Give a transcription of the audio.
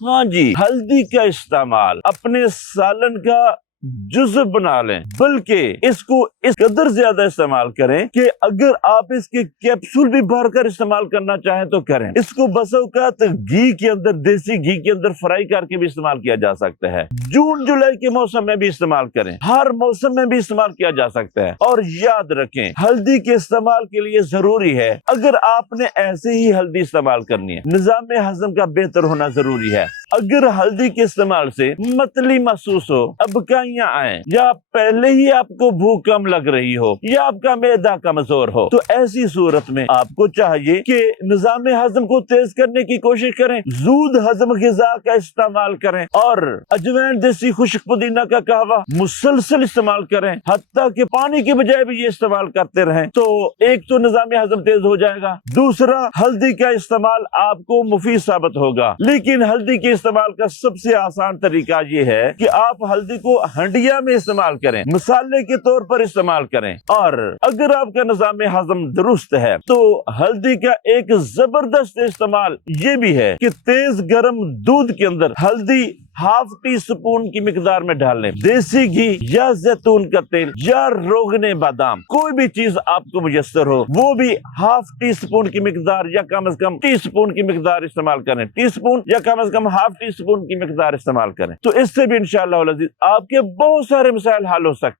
ہاں جی، ہلدی کا استعمال اپنے سالن کا جزو بنا لیں، بلکہ اس کو اس قدر زیادہ استعمال کریں کہ اگر آپ اس کے کیپسول بھی بھر کر استعمال کرنا چاہیں تو کریں۔ اس کو بس اوقات گھی کے اندر، دیسی گھی کے اندر فرائی کر کے بھی استعمال کیا جا سکتا ہے۔ جون جولائی کے موسم میں بھی استعمال کریں، ہر موسم میں بھی استعمال کیا جا سکتا ہے۔ اور یاد رکھیں، ہلدی کے استعمال کے لیے ضروری ہے، اگر آپ نے ایسے ہی ہلدی استعمال کرنی ہے، نظام ہضم کا بہتر ہونا ضروری ہے۔ اگر ہلدی کے استعمال سے متلی محسوس ہو، ابکائیاں آئیں، یا پہلے ہی آپ کو بھوک کم لگ رہی ہو، یا آپ کا معدہ کمزور ہو، تو ایسی صورت میں آپ کو چاہیے کہ نظام ہضم کو تیز کرنے کی کوشش کریں، زود ہضم غذا کا استعمال کریں، اور اجوین، دیسی خشک پودینہ کا قہوہ مسلسل استعمال کریں، حتیٰ کہ پانی کی بجائے بھی یہ استعمال کرتے رہیں۔ تو ایک تو نظام ہضم تیز ہو جائے گا، دوسرا ہلدی کا استعمال آپ کو مفید ثابت ہوگا۔ لیکن ہلدی کے استعمال کا سب سے آسان طریقہ یہ ہے کہ آپ ہلدی کو ہنڈیا میں استعمال کریں، مسالے کے طور پر استعمال کریں، اور اگر آپ کا نظام ہضم درست ہے تو ہلدی کا ایک زبردست استعمال یہ بھی ہے کہ تیز گرم دودھ کے اندر ہلدی ½ ٹی اسپون کی مقدار میں ڈال لیں، دیسی گھی یا زیتون کا تیل یا روغن بادام، کوئی بھی چیز آپ کو میسر ہو، وہ بھی ½ ٹی اسپون کی مقدار یا کم از کم ٹی اسپون کی مقدار استعمال کریں، ٹی اسپون یا کم از کم ½ ٹی اسپون کی مقدار استعمال کریں، تو اس سے بھی انشاءاللہ العزیز آپ کے بہت سارے مسائل حل ہو سکتے ہیں۔